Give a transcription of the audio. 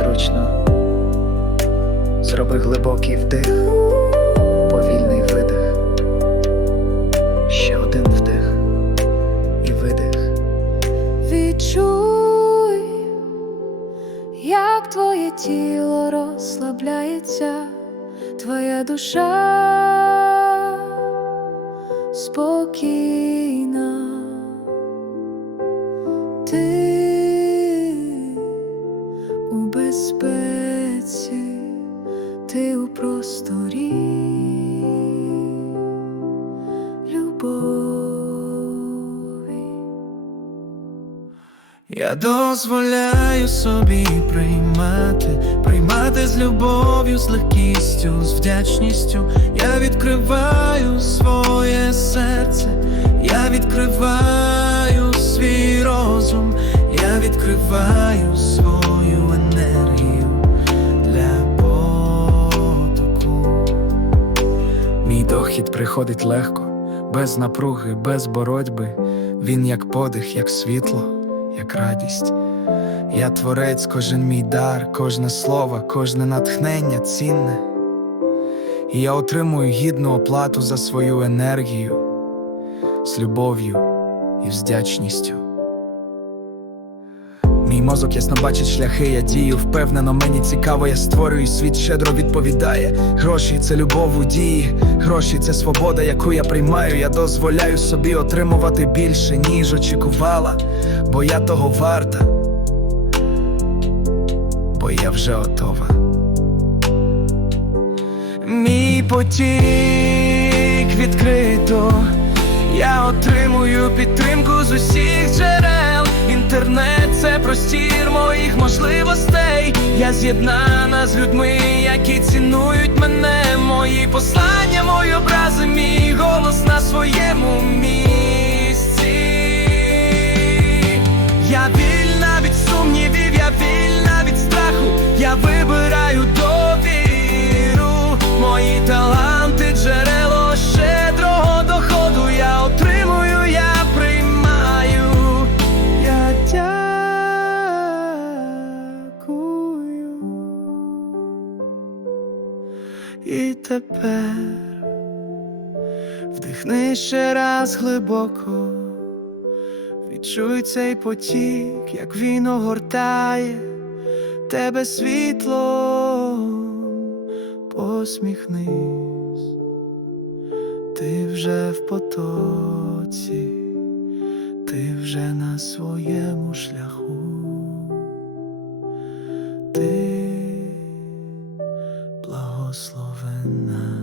зручно. Зроби глибокий вдих, повільний видих. Ще один вдих і видих. Відчуй, як твоє тіло розслабляється, твоя душа спокійна. Ти ти у просторі любові. Я дозволяю собі приймати, приймати з любов'ю, з легкістю, з вдячністю. Я відкриваю своє серце, я відкриваю свій розум, я відкриваю свою енергію Мій дохід приходить легко, без напруги, без боротьби. Він як подих, як світло, як радість. Я творець, кожен мій дар, кожне слово, кожне натхнення цінне. І я отримую гідну оплату за свою енергію з любов'ю і вдячністю. Мозок ясно бачить шляхи, я дію впевнено, мені цікаво, я створюю світ щедро відповідає. Гроші це любов у дії, гроші це свобода, яку я приймаю. Я дозволяю собі отримувати більше, ніж очікувала, бо я того варта, бо я вже готова. Мій потік відкрито. Я отримую підтримку з усіх джерел. Інтернет це простір моїх можливостей. Я з'єднана з людьми, які цінують мене. Мої послання, мої образи, мій голос на своєму місці. Я І тепер вдихни ще раз глибоко. Відчуй цей потік, як він огортає тебе світлом, посміхнись, ти вже в потоці, ти вже на своєму шляху, ти my